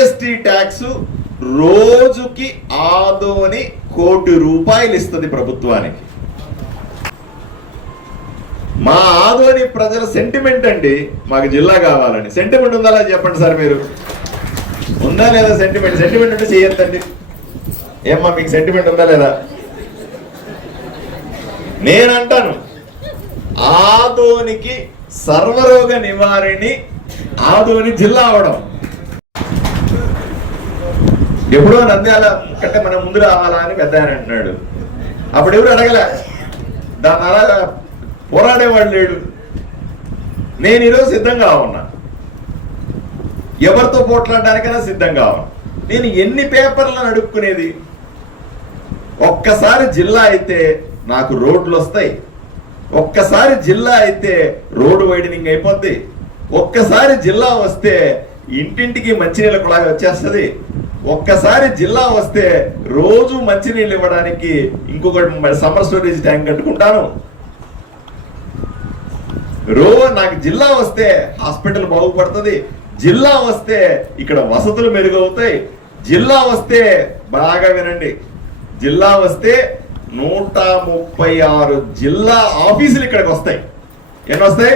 GST tax రోజుకి ఆదోని కోటి రూపాయలు ఇస్తుంది ప్రభుత్వానికి. మా ఆదోని ప్రజల సెంటిమెంట్ అండి మాకు జిల్లా కావాలని. సెంటిమెంట్ ఉందా చెప్పండి సార్ మీరు? ఉందా లేదా సెంటిమెంట్ సెంటిమెంట్ ఉంటే చేయొద్దండి. ఏమ్మా మీకు సెంటిమెంట్ ఉందా లేదా? నేనంటాను ఆదోనికి సర్వరోగ నివారిణి ఆదోని జిల్లా అవడం. ఎప్పుడో నంద్యాల కంటే మనం ముందు రావాలా అని పెద్ద ఆయన అంటున్నాడు. అప్పుడు ఎవరు అడగలే? దాని అలా పోరాడేవాడు లేడు. నేను ఈరోజు సిద్ధంగా ఉన్నా. ఎవరితో పోట్లాడడానికైనా సిద్ధంగా ఉన్నా. నేను ఎన్ని పేపర్లను అడుక్కునేది? ఒక్కసారి జిల్లా అయితే నాకు రోడ్లు వస్తాయి. ఒక్కసారి జిల్లా అయితే రోడ్డు వైడనింగ్ అయిపోద్ది. ఒక్కసారి జిల్లా వస్తే ఇంటింటికి మంచినీళ్ళ కుళాయి వచ్చేస్తుంది. ఒక్కసారి జిల్లా వస్తే రోజు మంచినీళ్ళు ఇవ్వడానికి ఇంకొకటి సమ్మర్ స్టోరేజ్ ట్యాంక్ కట్టుకుంటాను. రో నాకు జిల్లా వస్తే హాస్పిటల్ బాగుపడుతుంది. జిల్లా వస్తే ఇక్కడ వసతులు మెరుగవుతాయి. జిల్లా వస్తే బాగా వినండి. జిల్లా వస్తే నూట ముప్పై ఆరు జిల్లా ఆఫీసులు ఇక్కడికి వస్తాయి. ఎన్ని వస్తాయి.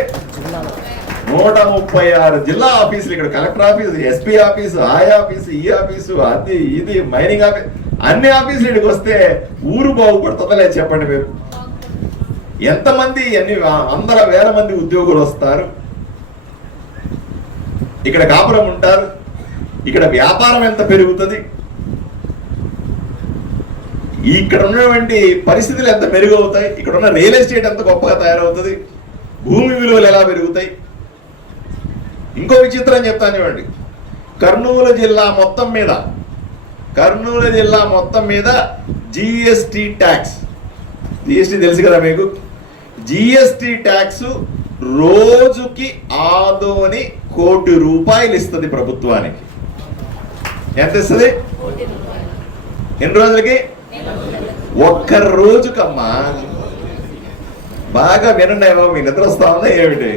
నూట ముప్పై ఆరు జిల్లా ఆఫీసులు ఇక్కడ కలెక్టర్ ఆఫీసు ఎస్పీ ఆఫీసు ఐ ఆఫీసు ఈ ఆఫీసు అది ఇది మైనింగ్ ఆఫీస్. అన్ని ఆఫీసులు ఇక్కడికి వస్తే ఊరు బాగుపడుతుందా లేదు చెప్పండి మీరు. ఎంతమంది ఎన్ని వందల వేల మంది ఉద్యోగులు వస్తారు? ఇక్కడ కాపురం ఉంటారు. ఇక్కడ వ్యాపారం ఎంత పెరుగుతుంది? ఇక్కడ ఉన్నటువంటి పరిస్థితులు ఎంత మెరుగవుతాయి? ఇక్కడ ఉన్న రియల్ ఎస్టేట్ ఎంత గొప్పగా తయారవుతుంది? భూమి విలువలు ఎలా పెరుగుతాయి? ఇంకో విచిత్రం చెప్తాను చూడండి. కర్నూలు జిల్లా మొత్తం మీద కర్నూలు జిల్లా మొత్తం మీద జిఎస్టి ట్యాక్స్ జిఎస్టి తెలుసు కదా మీకు? జిఎస్టి ట్యాక్స్ రోజుకి ఆదోని కోటి రూపాయలు ఇస్తుంది ప్రభుత్వానికి. ఎంత ఇస్తుంది? ఎన్ని రోజులకి? ఒక్క రోజుకమ్మా బాగా వినండి ఏమో మీ నిద్ర వస్తా ఉందా ఏమిటి?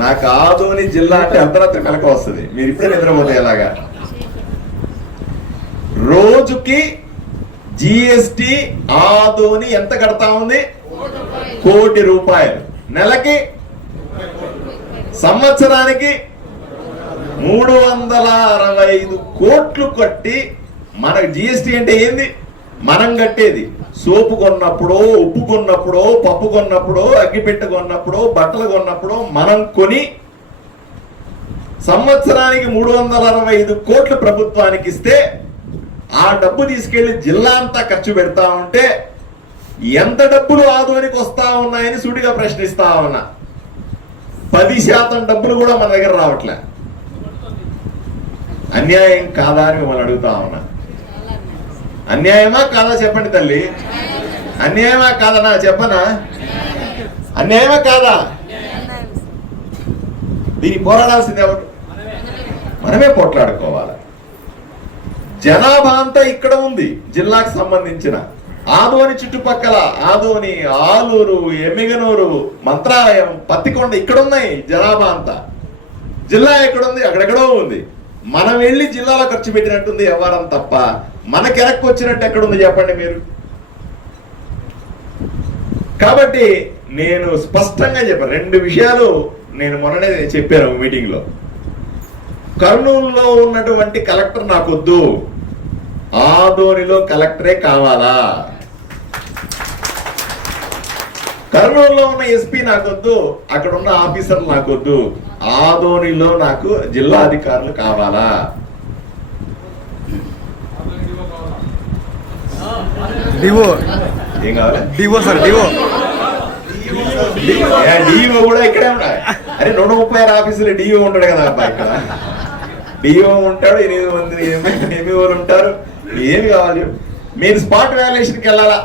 నాకు ఆదోని జిల్లా అంటే అర్ధరాత్రి కలక వస్తుంది. మీరు ఇప్పుడే నిద్రపోతే ఎలాగా? రోజుకి జిఎస్టి ఆదోని ఎంత కడతా ఉంది? కోటి రూపాయలు. నెలకి? సంవత్సరానికి? మూడు వందల అరవై ఐదు కోట్లు కట్టి మనకు జిఎస్టి అంటే ఏంది? మనం కట్టేది. సోపు కొన్నప్పుడు ఉప్పు కొన్నప్పుడు పప్పు కొన్నప్పుడు అగ్గిపెట్టె కొన్నప్పుడు బట్టలు కొన్నప్పుడు మనం కొని సంవత్సరానికి మూడు వందల అరవై ఐదు కోట్లు ప్రభుత్వానికి ఇస్తే ఆ డబ్బు తీసుకెళ్ళి జిల్లా అంతా ఖర్చు పెడతా ఉంటే ఎంత డబ్బులు ఆదోనికి వస్తా ఉన్నాయని సూటిగా ప్రశ్నిస్తా ఉన్నా. పది శాతం డబ్బులు కూడా మన దగ్గర రావట్లే. అన్యాయం కాదా అని మిమ్మల్ని అడుగుతా ఉన్నా. అన్యాయమా కాదా చెప్పండి తల్లి? అన్యాయమా కాదనా చెప్పనా? అన్యాయమా కాదా? దీన్ని పోరాడాల్సింది ఎవరు? మనమే పోట్లాడుకోవాలి. జనాభా అంతా ఇక్కడ ఉంది జిల్లాకు సంబంధించిన. ఆదోని చుట్టుపక్కల ఆదోని ఆలూరు ఎమ్మిగనూరు మంత్రాలయం పత్తికొండ ఇక్కడ ఉన్నాయి జనాభా అంతా. జిల్లా ఎక్కడుంది? అక్కడెక్కడో ఉంది. మనం వెళ్ళి జిల్లాలో ఖర్చు పెట్టినట్టుంది వ్యవహారం తప్ప. మనకి వెనక్కి వచ్చినట్టు ఎక్కడుంది చెప్పండి మీరు? కాబట్టి నేను స్పష్టంగా చెప్పాను రెండు విషయాలు నేను మొన్ననే చెప్పాను మీటింగ్లో. కర్నూలులో ఉన్నటువంటి కలెక్టర్ నాకొద్దు. ఆదోనిలో కలెక్టరే కావాలా? కర్నూలులో ఉన్న ఎస్పీ నాకొద్దు అక్కడ ఉన్న ఆఫీసర్లు నాకొద్దు. ఆదోనిలో నాకు జిల్లా అధికారులు కావాలా? డివో. ఏం కావాలి? డివో సార్ డివో. డిఓ కూడా ఇక్కడే ఉన్నాయి అరే రెండు ముప్పై ఆరు ఆఫీసులు డిఓ ఉంటాడు కదా అబ్బా ఇక్కడ. డిఓ ఉంటాడు ఎనిమిది మంది ఎంఈఓలు ఉంటారు? ఏమి కావాలి మీరు స్పాట్ వ్యాలేషన్కి వెళ్ళాలా?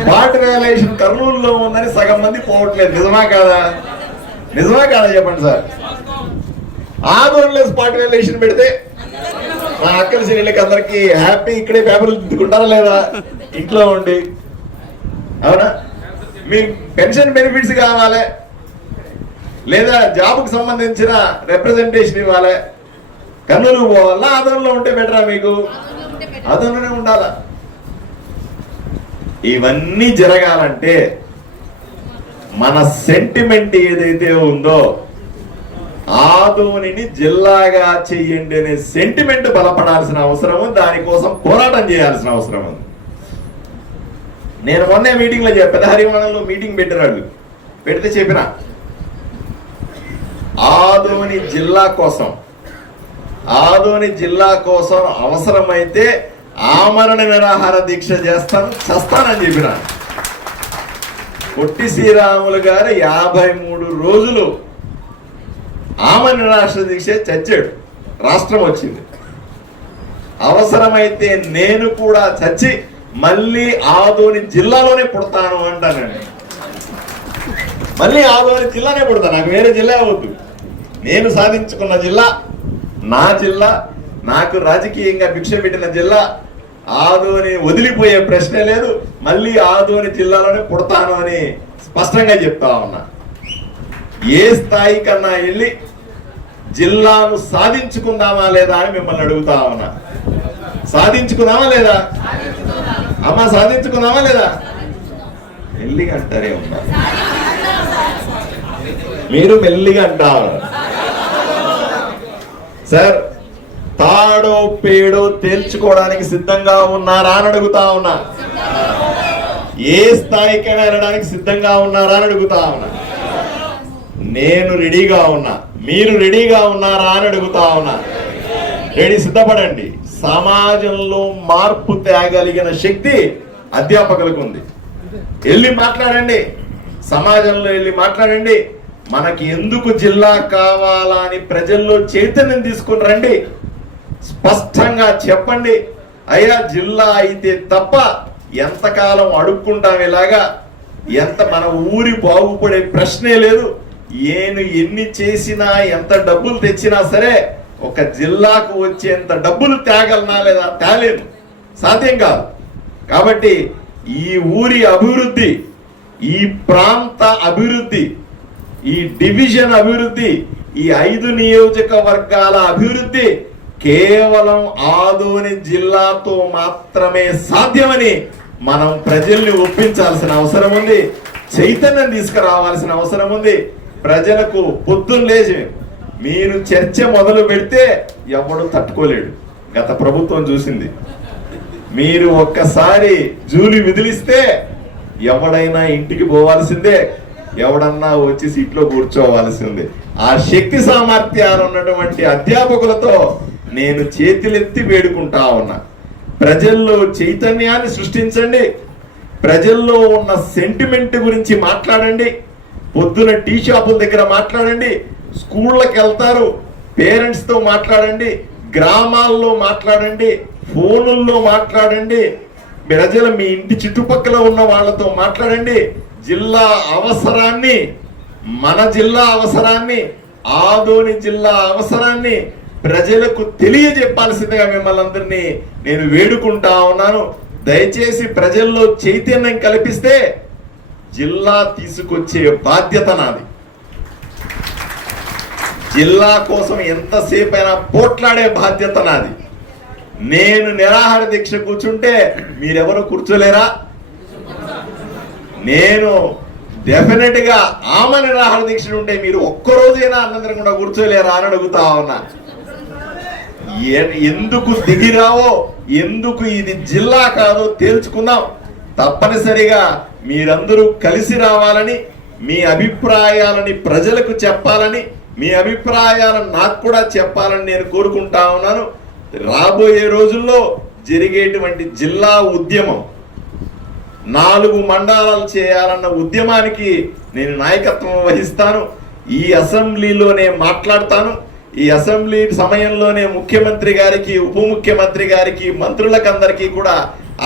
స్పాట్ వ్యాలేషన్ కర్నూలులో ఉందని సగం మంది పోవట్లేదు. నిజమా కాదా? నిజమా కాదా చెప్పండి సార్? ఆదోళనలో స్పాట్ వ్యాలేషన్ పెడితే మా అక్కల చెల్లెళ్ళకి అందరికి హ్యాపీ ఇక్కడే పేపర్లు దిద్దుకుంటారా లేదా? ఇంట్లో ఉండి. అవునా? మీ పెన్షన్ బెనిఫిట్స్ కావాలి. లేదా జాబ్కు సంబంధించిన రిప్రజెంటేషన్ ఇవ్వాలి. కర్నూలు పోవాలా? ఆదరణలో ఉంటే బెటరా మీకు? ఆదరణలోనే ఉండాలా? ఇవన్నీ జరగాలంటే మన సెంటిమెంట్ ఏదైతే ఉందో ఆదోనిని జిల్లాగా చెయ్యండి అనే సెంటిమెంట్ బలపడాల్సిన అవసరము దానికోసం పోరాటం చేయాల్సిన అవసరం ఉంది. నేను మొన్నే మీటింగ్లో చెప్పాను హరివాణంలో మీటింగ్ పెట్టినాడు పెడితే చెప్పిన. ఆదోని జిల్లా కోసం ఆదోని జిల్లా కోసం అవసరమైతే ఆమరణ నిరాహార దీక్ష చేస్తాను చస్తానని చెప్పిన. పొట్టి శ్రీరాములు గారు యాభై మూడు రోజులు ఆమె రాష్ట్ర దీక్షే చచ్చాడు. రాష్ట్రం వచ్చింది. అవసరమైతే నేను కూడా చచ్చి మళ్ళీ ఆదోని జిల్లాలోనే పుడతాను అంటానండి. మళ్ళీ ఆదోని జిల్లానే పుడతాను నాకు వేరే జిల్లా అవద్దు నేను సాధించుకున్న జిల్లా నా జిల్లా నాకు రాజకీయంగా భిక్ష పెట్టిన జిల్లా ఆదోని వదిలిపోయే ప్రశ్నే లేదు. మళ్ళీ ఆదోని జిల్లాలోనే పుడతాను అని స్పష్టంగా చెప్తా ఉన్నా. ఏ స్థాయి కన్నా వెళ్ళి జిల్లాను సాధించుకుందామా లేదా అని మిమ్మల్ని అడుగుతా ఉన్నా. సాధించుకుందామా లేదా? అమ్మ సాధించుకుందామా లేదా? మెల్లిగా అంటారే ఉన్నా మీరు మెల్లిగా అంటారు. సార్ తాడో పేడో తేల్చుకోవడానికి సిద్ధంగా ఉన్నారా అని అడుగుతా ఉన్నా. ఏ స్థాయికైనా వెళ్ళడానికి సిద్ధంగా ఉన్నారా అని అడుగుతా ఉన్నా. నేను రెడీగా ఉన్నా. మీరు రెడీగా ఉన్నారా అని అడుగుతా ఉన్నా. రెడీ సిద్ధపడండి. సమాజంలో మార్పు తేగలిగిన శక్తి అధ్యాపకులకు ఉంది. వెళ్ళి మాట్లాడండి. సమాజంలో వెళ్ళి మాట్లాడండి. మనకి ఎందుకు జిల్లా కావాలా అని ప్రజల్లో చైతన్యం తీసుకుని రండి. స్పష్టంగా చెప్పండి. అయ్యా జిల్లా అయితే తప్ప ఎంతకాలం అడుక్కుంటాం ఇలాగా? ఎంత మన ఊరి బాగుపడే ప్రశ్నే లేదు. నేను ఎన్ని చేసినా ఎంత డబ్బులు తెచ్చినా సరే ఒక జిల్లాకు వచ్చేంత డబ్బులు తేగలనా లేదా తేలేను సాధ్యం కాదు. కాబట్టి ఈ ఊరి అభివృద్ధి ఈ ప్రాంత అభివృద్ధి ఈ డివిజన్ అభివృద్ధి ఈ ఐదు నియోజకవర్గాల అభివృద్ధి కేవలం ఆదోని జిల్లాతో మాత్రమే సాధ్యమని మనం ప్రజల్ని ఒప్పించాల్సిన అవసరం ఉంది. చైతన్యం తీసుకురావాల్సిన అవసరం ఉంది. ప్రజలకు పొద్దున్న లేచి మీరు చర్చ మొదలు పెడితే ఎవడు తట్టుకోలేడు. గత ప్రభుత్వం చూసింది. మీరు ఒక్కసారి జూలి విదిలిస్తే ఎవడైనా ఇంటికి పోవాల్సిందే ఎవడన్నా వచ్చి సీట్లో కూర్చోవాల్సిందే. ఆ శక్తి సామర్థ్యాలు ఉన్నటువంటి అధ్యాపకులతో నేను చేతులెత్తి వేడుకుంటా ఉన్నా. ప్రజల్లో చైతన్యాన్ని సృష్టించండి. ప్రజల్లో ఉన్న సెంటిమెంట్ గురించి మాట్లాడండి. పొద్దున టీ షాపుల దగ్గర మాట్లాడండి స్కూళ్ళకి వెళ్తారు పేరెంట్స్తో మాట్లాడండి గ్రామాల్లో మాట్లాడండి ఫోనుల్లో మాట్లాడండి ప్రజలు మీ ఇంటి చుట్టుపక్కల ఉన్న వాళ్ళతో మాట్లాడండి జిల్లా అవసరాన్ని మన జిల్లా అవసరాన్ని ఆదోని జిల్లా అవసరాన్ని ప్రజలకు తెలియజెప్పాల్సిందిగా మిమ్మల్ని అందరినీ నేను వేడుకుంటా ఉన్నాను. దయచేసి ప్రజల్లో చైతన్యం కల్పిస్తే జిల్లా తీసుకొచ్చే బాధ్యత నాది. జిల్లా కోసం ఎంతసేపైనా పోట్లాడే బాధ్యత నాది. నేను నిరాహార దీక్ష కూర్చుంటే మీరెవరు కూర్చోలేరా? నేను డెఫినెట్గా ఆమె నిరాహార దీక్ష ఉంటే మీరు ఒక్కరోజైనా అన్నందరం కూడా కూర్చోలేరా అని అడుగుతా ఉన్నా. ఎందుకు దిగిరావో ఎందుకు ఇది జిల్లా కాదో తేల్చుకుందాం. తప్పనిసరిగా మీరందరూ కలిసి రావాలని మీ అభిప్రాయాలని ప్రజలకు చెప్పాలని మీ అభిప్రాయాలను నాకు కూడా చెప్పాలని నేను కోరుకుంటా ఉన్నాను. రాబోయే రోజుల్లో జరిగేటువంటి జిల్లా ఉద్యమం నాలుగు మండలాలు చేయాలన్న ఉద్యమానికి నేను నాయకత్వం వహిస్తాను. ఈ అసెంబ్లీలోనే మాట్లాడతాను. ఈ అసెంబ్లీ సమయంలోనే ముఖ్యమంత్రి గారికి ఉప ముఖ్యమంత్రి గారికి మంత్రులకందరికీ కూడా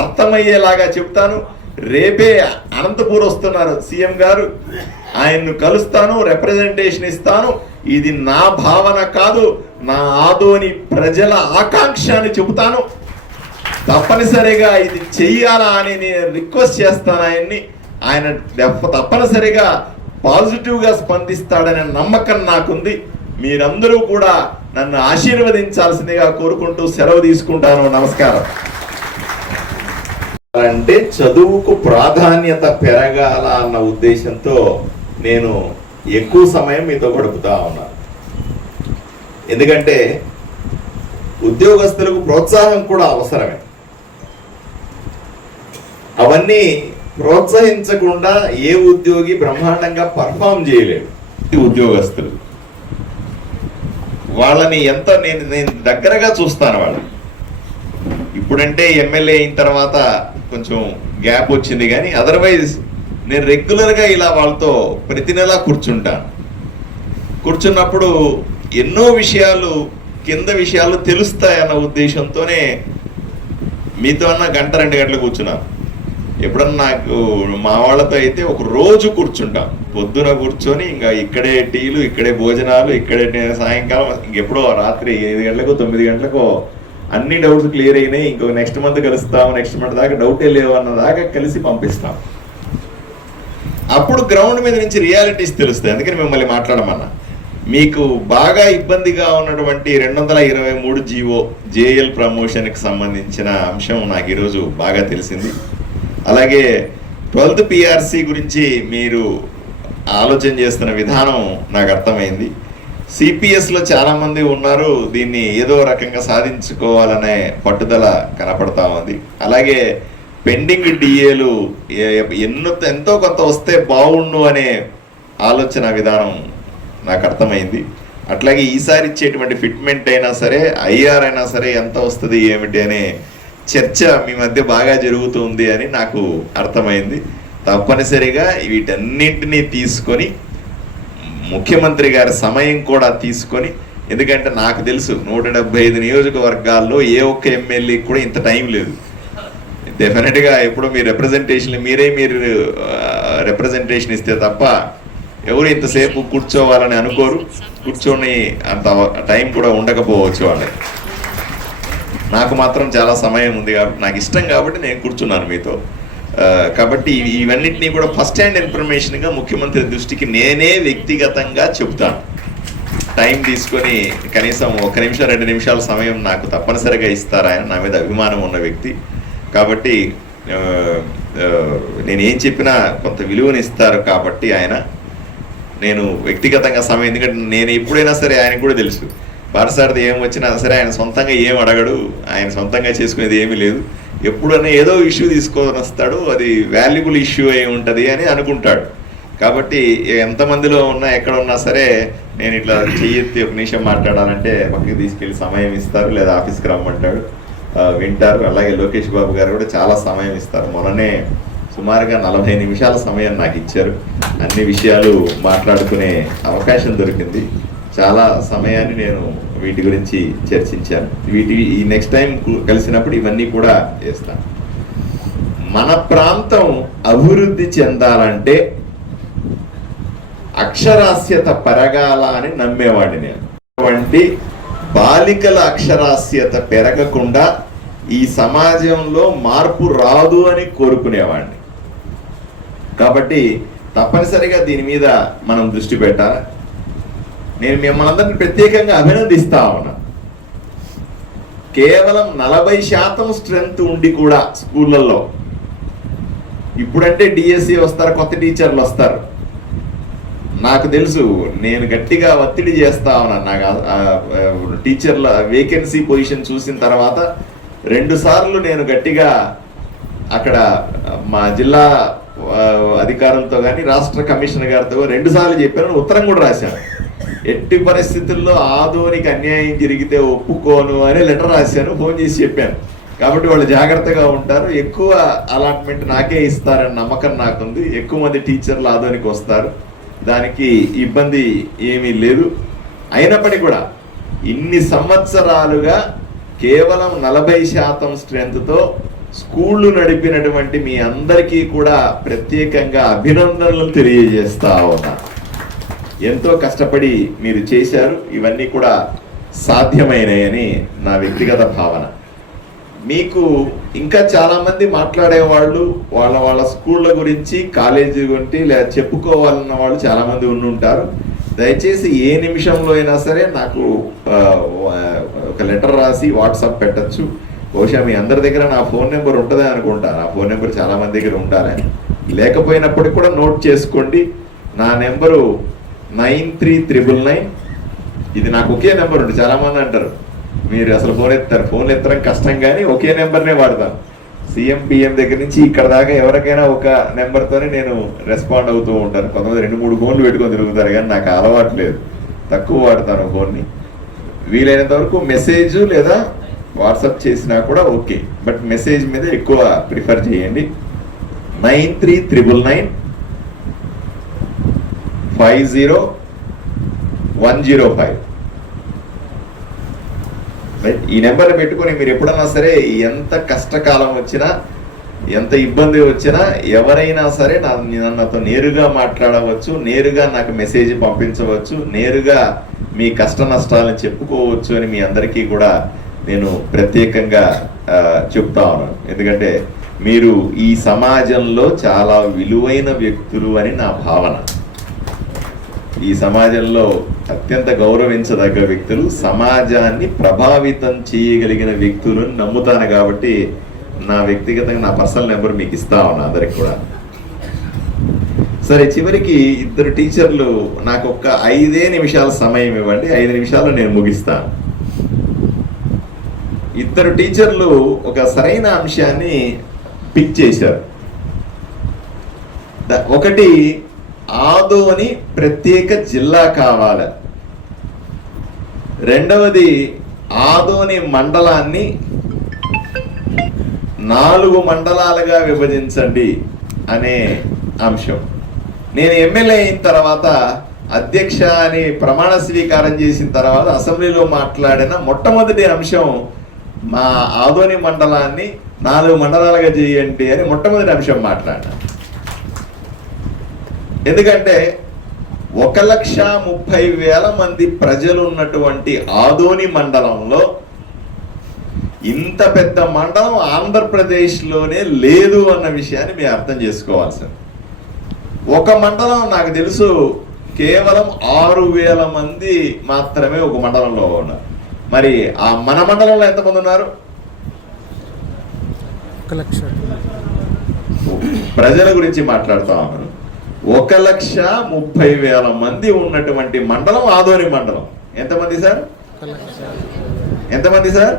అర్థమయ్యేలాగా చెప్తాను. రేపే అనంతపూర్ వస్తున్నారు సీఎం గారు. ఆయన్ను కలుస్తాను రిప్రజెంటేషన్ ఇస్తాను. ఇది నా భావన కాదు నా ఆదోని ప్రజల ఆకాంక్ష అని చెబుతాను. తప్పనిసరిగా ఇది చెయ్యాలా అని నేను రిక్వెస్ట్ చేస్తాను ఆయన్ని. ఆయన తప్పనిసరిగా పాజిటివ్గా స్పందిస్తాడనే నమ్మకం నాకుంది. మీరందరూ కూడా నన్ను ఆశీర్వదించాల్సిందిగా కోరుకుంటూ సెలవు తీసుకుంటాను. నమస్కారం. అంటే చదువుకు ప్రాధాన్యత పెరగాల అన్న ఉద్దేశంతో నేను ఎక్కువ సమయం మీతో గడుపుతా ఉన్నాను. ఎందుకంటే ఉద్యోగస్తులకు ప్రోత్సాహం కూడా అవసరమే. అవన్నీ ప్రోత్సహించకుండా ఏ ఉద్యోగి బ్రహ్మాండంగా పర్ఫామ్ చేయలేడు. ఉద్యోగస్తులు. వాళ్ళని ఎంత నేను నేను దగ్గరగా చూస్తాను వాళ్ళని. ఇప్పుడంటే ఎమ్మెల్యే అయిన తర్వాత కొంచెం గ్యాప్ వచ్చింది కానీ అదర్వైజ్ నేను రెగ్యులర్గా ఇలా వాళ్ళతో ప్రతి నెలా కూర్చుంటాను. కూర్చున్నప్పుడు ఎన్నో విషయాలు కింద విషయాలు తెలుస్తాయన్న ఉద్దేశంతోనే మీతో అన్న గంట రెండు గంటలు కూర్చున్నాను ఎప్పుడన్నా నాకు మా వాళ్ళతో అయితే ఒక రోజు కూర్చుంటాం. పొద్దున కూర్చొని ఇంకా ఇక్కడే టీలు ఇక్కడే భోజనాలు ఇక్కడే సాయంకాలం ఇంకెప్పుడో రాత్రి ఎనిమిది గంటలకు తొమ్మిది గంటలకు అన్ని డౌట్స్ క్లియర్ అయినాయి. ఇంకో నెక్స్ట్ మంత్ కలుస్తాం నెక్స్ట్ మంత్ దాకా డౌటే లేవు అన్న దాకా కలిసి పంపిస్తాం. అప్పుడు గ్రౌండ్ మీద నుంచి రియాలిటీస్ తెలుస్తాయి. అందుకని మిమ్మల్ని మాట్లాడమన్నా. మీకు బాగా ఇబ్బందిగా ఉన్నటువంటి రెండు వందల ఇరవై మూడు జీవో జేఎల్ ప్రమోషన్కి సంబంధించిన అంశం నాకు ఈరోజు బాగా తెలిసింది. అలాగే ట్వెల్త్ పిఆర్సి గురించి మీరు ఆలోచన చేస్తున్న విధానం నాకు అర్థమైంది. సిపిఎస్లో చాలామంది ఉన్నారు. దీన్ని ఏదో రకంగా సాధించుకోవాలనే పట్టుదల కనపడతా ఉంది. అలాగే పెండింగ్ డిఏలు ఎన్నో ఎంతో కొంత వస్తే బాగుండు అనే ఆలోచన విధానం నాకు అర్థమైంది. అట్లాగే ఈసారి ఇచ్చేటువంటి ఫిట్మెంట్ అయినా సరే ఐఆర్ అయినా సరే ఎంత వస్తుంది ఏమిటి అనే చర్చ మీ మధ్య బాగా జరుగుతుంది అని నాకు అర్థమైంది. తప్పనిసరిగా వీటన్నింటినీ తీసుకొని ముఖ్యమంత్రి గారి సమయం కూడా తీసుకొని ఎందుకంటే నాకు తెలుసు నూట డెబ్బై ఐదు నియోజకవర్గాల్లో ఏ ఒక్క ఎమ్మెల్యే కూడా ఇంత టైం లేదు. డెఫినెట్గా ఎప్పుడు మీ రిప్రజెంటేషన్ మీరే మీరు రిప్రజెంటేషన్ ఇస్తే తప్ప ఎవరు ఇంతసేపు కూర్చోవాలని అనుకోరు. కూర్చొని అంత టైం కూడా ఉండకపోవచ్చు వాళ్ళకి. నాకు మాత్రం చాలా సమయం ఉంది కాబట్టి నాకు ఇష్టం కాబట్టి నేను కూర్చున్నాను మీతో. కాబట్టి ఇవన్నింటినీ కూడా ఫస్ట్ హ్యాండ్ ఇన్ఫర్మేషన్గా ముఖ్యమంత్రి దృష్టికి నేనే వ్యక్తిగతంగా చెబుతాను. టైం తీసుకొని కనీసం ఒక నిమిషం రెండు నిమిషాల సమయం నాకు తప్పనిసరిగా ఇస్తారు ఆయన నా మీద అభిమానం ఉన్న వ్యక్తి. కాబట్టి నేను ఏం చెప్పినా కొంత విలువని ఇస్తారు కాబట్టి ఆయన. నేను వ్యక్తిగతంగా సమయం ఎందుకంటే నేను ఎప్పుడైనా సరే ఆయనకు కూడా తెలుసు. బారసారిది ఏం వచ్చినా సరే ఆయన సొంతంగా ఏం అడగడు ఆయన సొంతంగా చేసుకునేది ఏమీ లేదు. ఎప్పుడైనా ఏదో ఇష్యూ తీసుకొని వస్తాడు అది వాల్యుబుల్ ఇష్యూ అయి ఉంటుంది అని అనుకుంటాడు. కాబట్టి ఎంతమందిలో ఉన్నా ఎక్కడ ఉన్నా సరే నేను ఇట్లా చెయ్యెత్తి ఒక నిమిషం మాట్లాడాలంటే పక్కకి తీసుకెళ్ళి సమయం ఇస్తారు లేదా ఆఫీస్కి రమ్మంటాడు. వింటారు. అలాగే లోకేష్ బాబు గారు కూడా చాలా సమయం ఇస్తారు. మొన్ననే సుమారుగా నలభై నిమిషాల సమయం నాకు ఇచ్చారు. అన్ని విషయాలు మాట్లాడుకునే అవకాశం దొరికింది. చాలా సమయాన్ని నేను వీటి గురించి చర్చించాను. వీటి ఈ నెక్స్ట్ టైం కలిసినప్పుడు ఇవన్నీ కూడా చేస్తాను. మన ప్రాంతం అభివృద్ధి చెందాలంటే అక్షరాస్యత పెరగాల అని నమ్మేవాడిని నేను. వంటి బాలికల అక్షరాస్యత పెరగకుండా ఈ సమాజంలో మార్పు రాదు అని కోరుకునేవాడిని. కాబట్టి తప్పనిసరిగా దీని మీద మనం దృష్టి పెట్టాలి? నేను మిమ్మల్ని అందరిని ప్రత్యేకంగా అభినందిస్తా ఉన్నా. కేవలం నలభై శాతం స్ట్రెంగ్త్ ఉండి కూడా స్కూళ్ళల్లో. ఇప్పుడంటే డిఎస్సి వస్తారు కొత్త టీచర్లు వస్తారు. నాకు తెలుసు నేను గట్టిగా ఒత్తిడి చేస్తా ఉన్నాను నాకు టీచర్ల వేకెన్సీ పొజిషన్ చూసిన తర్వాత రెండు సార్లు నేను గట్టిగా అక్కడ మా జిల్లా అధికారులతో కానీ రాష్ట్ర కమిషనర్ గారితో రెండు సార్లు చెప్పాను. ఉత్తరం కూడా రాశాను. ఎట్టి పరిస్థితుల్లో ఆదోనికి అన్యాయం జరిగితే ఒప్పుకోను అని లెటర్ రాశాను ఫోన్ చేసి చెప్పాను. కాబట్టి వాళ్ళు జాగ్రత్తగా ఉంటారు. ఎక్కువ అలాట్మెంట్ నాకే ఇస్తారని నమ్మకం నాకుంది. ఎక్కువ మంది టీచర్లు ఆదోనికి వస్తారు. దానికి ఇబ్బంది ఏమీ లేదు. అయినప్పటికీ కూడా ఇన్ని సంవత్సరాలుగా కేవలం నలభై శాతం స్ట్రెంగ్త్తో స్కూళ్ళు నడిపినటువంటి మీ అందరికీ కూడా ప్రత్యేకంగా అభినందనలు తెలియజేస్తా ఉన్నాను ఎంతో కష్టపడి మీరు చేశారు ఇవన్నీ కూడా సాధ్యమైనాయని నా వ్యక్తిగత భావన. మీకు ఇంకా చాలామంది మాట్లాడేవాళ్ళు మాట్లాడే వాళ్ళు వాళ్ళ వాళ్ళ స్కూళ్ళ గురించి కాలేజీ గురించి లేదా చెప్పుకోవాలన్న వాళ్ళు చాలామంది ఉండి ఉంటారు. దయచేసి ఏ నిమిషంలో అయినా సరే నాకు ఒక లెటర్ రాసి వాట్సాప్ పెట్టచ్చు. బహుశా మీ అందరి దగ్గర నా ఫోన్ నెంబర్ ఉంటుందని అనుకుంటాను ఆ ఫోన్ నెంబర్ చాలామంది దగ్గర ఉండాలని లేకపోయినప్పటికీ కూడా నోట్ చేసుకోండి. నా number nine three triple nine. ఇది నాకు ఒకే నెంబర్ ఉంది చాలామంది అంటారు. మీరు అసలు ఫోన్ ఎత్తారు ఫోన్లు ఎత్తడం కష్టం కానీ ఒకే నెంబర్నే వాడతాను సీఎం పిఎం దగ్గర నుంచి ఇక్కడ దాకా ఎవరికైనా ఒక నెంబర్తోనే నేను రెస్పాండ్ అవుతూ ఉంటాను. కొంతమంది రెండు మూడు ఫోన్లు పెట్టుకొని తిరుగుతారు కానీ నాకు అలవాటు లేదు. తక్కువ వాడతాను ఫోన్ని. వీలైనంత వరకు మెసేజ్ లేదా వాట్సాప్ చేసినా కూడా ఓకే. బట్ మెసేజ్ మీద ఎక్కువ ప్రిఫర్ చేయండి. Nine three triple nine. Five zero one zero five. ఈ నెంబర్ పెట్టుకొని మీరు ఎప్పుడన్నా సరే ఎంత కష్టకాలం వచ్చినా ఎంత ఇబ్బంది వచ్చినా ఎవరైనా సరే నా నాతో నేరుగా మాట్లాడవచ్చు నేరుగా నాకు మెసేజ్ పంపించవచ్చు నేరుగా మీ కష్ట నష్టాలను చెప్పుకోవచ్చు అని మీ అందరికీ కూడా నేను ప్రత్యేకంగా చెప్తా ఉన్నాను. ఎందుకంటే మీరు ఈ సమాజంలో చాలా విలువైన వ్యక్తులు అని నా భావన. ఈ సమాజంలో అత్యంత గౌరవించదగ్గ వ్యక్తులు సమాజాన్ని ప్రభావితం చేయగలిగిన వ్యక్తులను నమ్ముతాను కాబట్టి నా వ్యక్తిగతంగా నా పర్సనల్ నెంబర్ మీకు ఇస్తా ఉన్నా అందరికి కూడా. సరే చివరికి ఇద్దరు టీచర్లు నాకు ఒక్క ఐదే నిమిషాల సమయం ఇవ్వండి. ఐదు నిమిషాలు నేను ముగిస్తాను. ఇద్దరు టీచర్లు ఒక సరైన అంశాన్ని పిక్ చేశారు. ఒకటి ఆదోని ప్రత్యేక జిల్లా కావాలి. రెండవది ఆదోని మండలాన్ని నాలుగు మండలాలుగా విభజించండి అనే అంశం. నేను ఎమ్మెల్యే అయిన తర్వాత అధ్యక్ష అని ప్రమాణ స్వీకారం చేసిన తర్వాత అసెంబ్లీలో మాట్లాడిన మొట్టమొదటి అంశం మా ఆదోని మండలాన్ని నాలుగు మండలాలుగా చేయండి అని మొట్టమొదటి అంశం మాట్లాడినా. ఎందుకంటే ఒక లక్ష ముప్పై వేల మంది ప్రజలు ఉన్నటువంటి ఆదోని మండలంలో ఇంత పెద్ద మండలం ఆంధ్రప్రదేశ్లోనే లేదు అన్న విషయాన్ని మీరు అర్థం చేసుకోవాల్సింది ఒక మండలం నాకు తెలుసు కేవలం ఆరు వేల మంది మాత్రమే ఒక మండలంలో ఉన్నారు. మరి ఆ మన మండలంలో ఎంతమంది ఉన్నారు? ప్రజల గురించి మాట్లాడుతా ఉన్నాను. ఒక లక్ష ముప్పై వేల మంది ఉన్నటువంటి మండలం ఆదోని మండలం. ఎంతమంది సార్? ఎంతమంది సార్?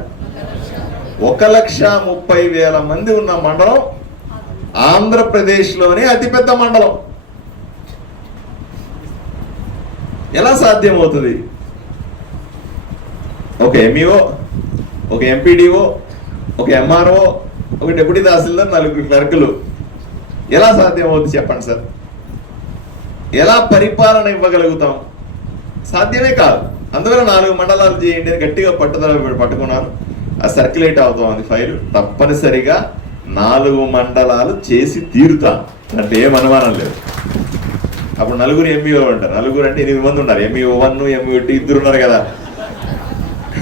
ఒక లక్ష ముప్పై వేల మంది ఉన్న మండలం ఆంధ్రప్రదేశ్లోనే అతిపెద్ద మండలం. ఎలా సాధ్యమవుతుంది? ఒక ఎంఈఓ ఒక ఎంపీడీఓ ఒక ఎంఆర్ఓ ఒక డిప్యూటీ తహసీల్దార్ నలుగురు క్లర్కులు. ఎలా సాధ్యమవుతుంది చెప్పండి సార్? ఎలా పరిపాలన ఇవ్వగలుగుతాం? సాధ్యమే కాదు. అందువల్ల నాలుగు మండలాలు చేయండి అని గట్టిగా పట్టుదల పట్టుకున్నాను ఆ సర్క్యులేట్ అవుతా ఉంది ఫైల్. తప్పనిసరిగా నాలుగు మండలాలు చేసి తీరుతాం. అంటే ఏం అనుమానం లేదు. అప్పుడు నలుగురు ఎంఈఓ ఉంటారు. నలుగురు అంటే ఎనిమిది మంది ఉన్నారు. ఎంఈఓ వన్ ఎంఈఓ టూ ఇద్దరు ఉన్నారు కదా.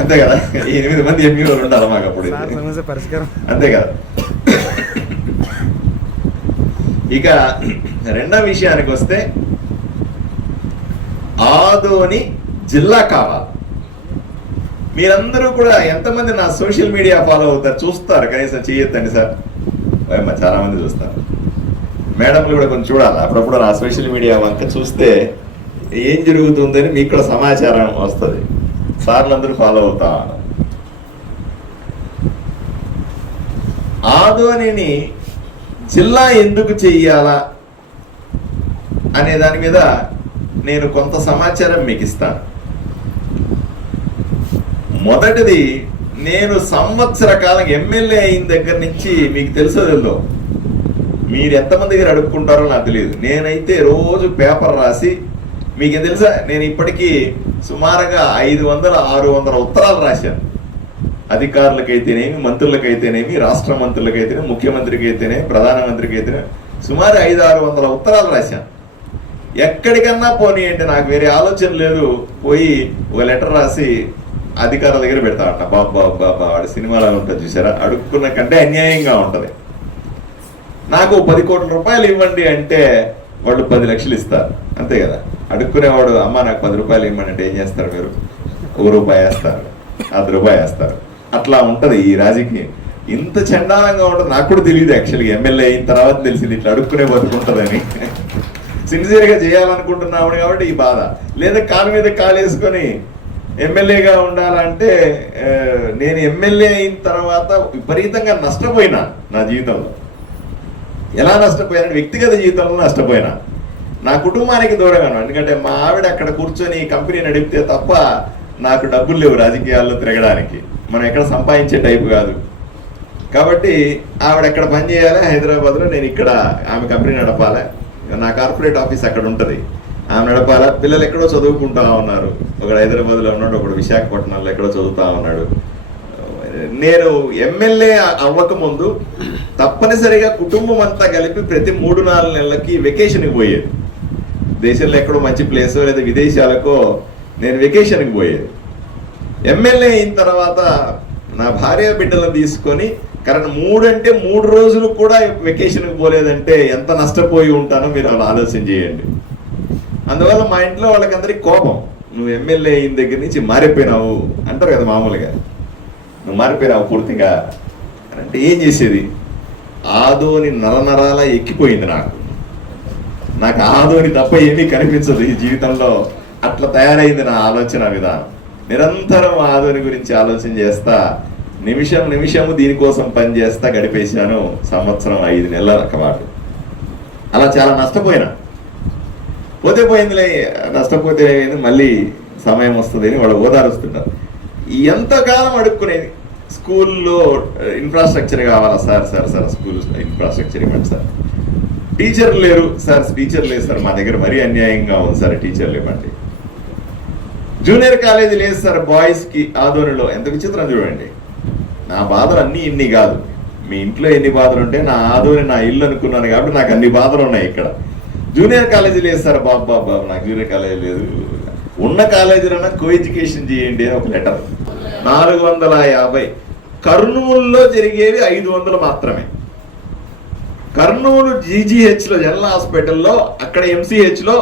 అంతే కదా? ఎనిమిది మంది ఎంఈఓలు ఉంటారు మాకు అప్పుడు. అంతే కదా? ఇక రెండో విషయానికి వస్తే ఆదోని జిల్లా కావాలి. మీరందరూ కూడా ఎంతమంది నా సోషల్ మీడియా ఫాలో అవుతారు చూస్తారు కనీసం చేయొద్దండి సార్. చాలా మంది చూస్తారు. మేడంలు కూడా కొంచెం చూడాలి. అప్పుడప్పుడు నా సోషల్ మీడియా వంక చూస్తే ఏం జరుగుతుందని మీకు కూడా సమాచారం వస్తుంది. సార్లందరూ ఫాలో అవుతా ఉన్నారు. జిల్లా ఎందుకు చెయ్యాలా అనే దాని మీద నేను కొంత సమాచారం మీకు ఇస్తాను మొదటిది నేను సంవత్సర కాలం ఎమ్మెల్యే అయిన దగ్గర నుంచి మీకు తెలుసో తెలుదో మీరు ఎంతమంది దగ్గర అడుక్కుంటారో నాకు తెలియదు. నేనైతే రోజు పేపర్ రాసి మీకు తెలుసా? నేను ఇప్పటికీ సుమారుగా ఐదు వందల ఆరు వందల ఉత్తరాలు రాశాను. అధికారులకైతేనేమి మంత్రులకైతేనేమి రాష్ట్ర మంత్రులకైతేనేమి ముఖ్యమంత్రికి అయితేనే ప్రధానమంత్రికి అయితేనే సుమారు ఐదు ఆరు వందల ఉత్తరాలు రాశాను. ఎక్కడికన్నా పోనీ అంటే నాకు వేరే ఆలోచన లేదు. పోయి ఒక లెటర్ రాసి అధికారుల దగ్గర పెడతా అంట. బాబా బాబా వాడి సినిమాలో ఉంటుంది చూసారా? అడుక్కున్న కంటే అన్యాయంగా ఉంటది. నాకు పది కోట్ల రూపాయలు ఇవ్వండి అంటే వాళ్ళు పది లక్షలు ఇస్తారు. అంతే కదా? అడుక్కునేవాడు అమ్మ నాకు పది రూపాయలు ఇవ్వండి అంటే ఏం చేస్తారు మీరు? ఓ రూపాయి వేస్తారు. అర్ధ రూపాయి వేస్తారు. అట్లా ఉంటది ఈ రాజకీయం. ఇంత చండాలంగా ఉంటుంది. నాకు కూడా తెలియదు యాక్చువల్గా ఎమ్మెల్యే అయిన తర్వాత తెలిసింది ఇట్లా అడుక్కునే బతుకుంటుందని సిన్సియర్గా చేయాలనుకుంటున్నాము కాబట్టి ఈ బాధ. లేదా కాలు మీద కాలు వేసుకొని ఎమ్మెల్యేగా ఉండాలంటే నేను ఎమ్మెల్యే అయిన తర్వాత విపరీతంగా నష్టపోయినా నా జీవితంలో. ఎలా నష్టపోయాను? వ్యక్తిగత జీవితంలో నష్టపోయినా. నా కుటుంబానికి దూరంగాను. ఎందుకంటే మా ఆవిడ అక్కడ కూర్చొని కంపెనీ నడిపితే తప్ప నాకు డబ్బులు లేవు రాజకీయాల్లో తిరగడానికి. మనం ఎక్కడ సంపాదించే టైపు కాదు. కాబట్టి ఆవిడ ఎక్కడ పని చేయాలి? హైదరాబాద్లో నేను ఇక్కడ ఆమె కంపెనీ నడపాలి? నా కార్పొరేట్ ఆఫీస్ అక్కడ ఉంటుంది. ఆమె నడపాల పిల్లలు ఎక్కడో చదువుకుంటా ఉన్నారు. ఒకడు హైదరాబాద్లో ఉన్నాడు ఒకడు విశాఖపట్నంలో ఎక్కడో చదువుతా ఉన్నాడు. నేను ఎమ్మెల్యే అవ్వకముందు తప్పనిసరిగా కుటుంబం అంతా కలిపి ప్రతి మూడు నాలుగు నెలలకి వెకేషన్కి పోయేది. దేశంలో ఎక్కడో మంచి ప్లేస్ లేదా విదేశాలకో నేను వెకేషన్కి పోయేది. ఎమ్మెల్యే అయిన తర్వాత నా భార్య బిడ్డలను తీసుకొని కరెంట్ మూడు అంటే మూడు రోజులు కూడా వెకేషన్కి పోలేదంటే ఎంత నష్టపోయి ఉంటానో మీరు అలా ఆలోచన చేయండి. అందువల్ల మా ఇంట్లో వాళ్ళకందరికీ కోపం నువ్వు ఎమ్మెల్యే అయిన దగ్గర నుంచి మారిపోయినావు అంటారు కదా మామూలుగా. నువ్వు మారిపోయినావు పూర్తిగా అంటే ఏం చేసేది? ఆదోని నరనరాల ఎక్కిపోయింది నాకు. నాకు ఆదోని తప్ప ఏమీ కనిపించదు ఈ జీవితంలో. అట్లా తయారైంది నా ఆలోచన విధానం. నిరంతరం ఆదోని గురించి ఆలోచన చేస్తా నిమిషం నిమిషము దీనికోసం పని చేస్తా గడిపేశాను. సంవత్సరం ఐదు నెలల పాటు అలా చాలా నష్టపోయినా. పోతే పోయిందిలే నష్టపోతే మళ్ళీ సమయం వస్తుంది అని వాళ్ళు ఓదారుస్తుంటారు ఎంతకాలం అడుక్కునేది? స్కూల్లో ఇన్ఫ్రాస్ట్రక్చర్ కావాలా? Sir sir sir school infrastructure ఇవ్వండి సార్. టీచర్లు లేరు. సార్ టీచర్ లేదు సార్. మా దగ్గర మరీ అన్యాయంగా ఉంది సార్ టీచర్లు ఇవ్వండి. జూనియర్ కాలేజీ లేదు సార్ బాయ్స్కి ఆధ్వర్యంలో ఎంత విచిత్రం చూడండి. నా బాధలు అన్నీ ఇన్ని కాదు. మీ ఇంట్లో ఎన్ని బాధలు ఉంటే నా ఆదోని నా ఇల్లు అనుకున్నాను కాబట్టి నాకు అన్ని బాధలు ఉన్నాయి ఇక్కడ. జూనియర్ కాలేజీ లేదు సార్ బాబు బాబు బాబు. నాకు జూనియర్ కాలేజీ లేదు. ఉన్న కాలేజీలన్నా కో ఎడ్యుకేషన్ చేయండి అని ఒక లెటర్. నాలుగు వందల యాభై. కర్నూలులో జరిగేవి ఐదు వందలు మాత్రమే. కర్నూలు జీజీహెచ్లో జనరల్ హాస్పిటల్లో అక్కడ ఎంసీహెచ్లో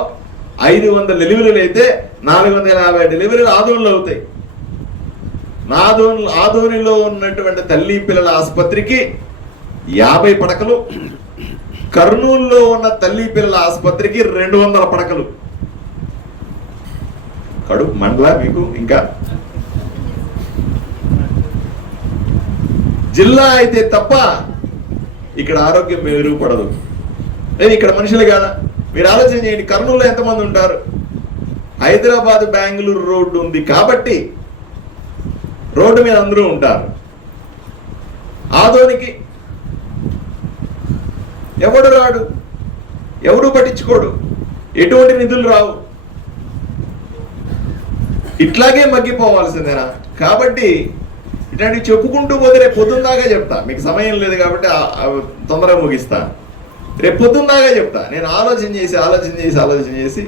ఐదు వందల డెలివరీలు అయితే నాలుగు వందల యాభై డెలివరీలు ఆదోనిలో అవుతాయి. నాదోని ఆదోనిలో ఉన్నటువంటి తల్లి పిల్లల ఆసుపత్రికి యాభై పడకలు కర్నూలులో ఉన్న తల్లి పిల్లల ఆసుపత్రికి రెండు వందల పడకలు. కడుపు మండల మీకు ఇంకా. జిల్లా అయితే తప్ప ఇక్కడ ఆరోగ్యం మెరుగుపడదు. నేను ఇక్కడ మనుషులు కాదా? మీరు ఆలోచన చేయండి కర్నూలులో ఎంతమంది ఉంటారు? హైదరాబాద్ బెంగళూరు రోడ్డు ఉంది కాబట్టి రోడ్డు మీద అందరూ ఉంటారు. ఆదోనికి ఎవడు రాడు? ఎవడు పట్టించుకోడు? ఎటువంటి నిధులు రావు? ఇట్లాగే మగ్గిపోవాల్సిందేనా? కాబట్టి ఇట్లాంటివి చెప్పుకుంటూ పోతే రేపు పొద్దున్నదాకా చెప్తా. మీకు సమయం లేదు కాబట్టి తొందరగా ముగిస్తా. రేపు పొద్దున్నదాకా చెప్తా. నేను ఆలోచన చేసి ఆలోచన చేసి ఆలోచన చేసి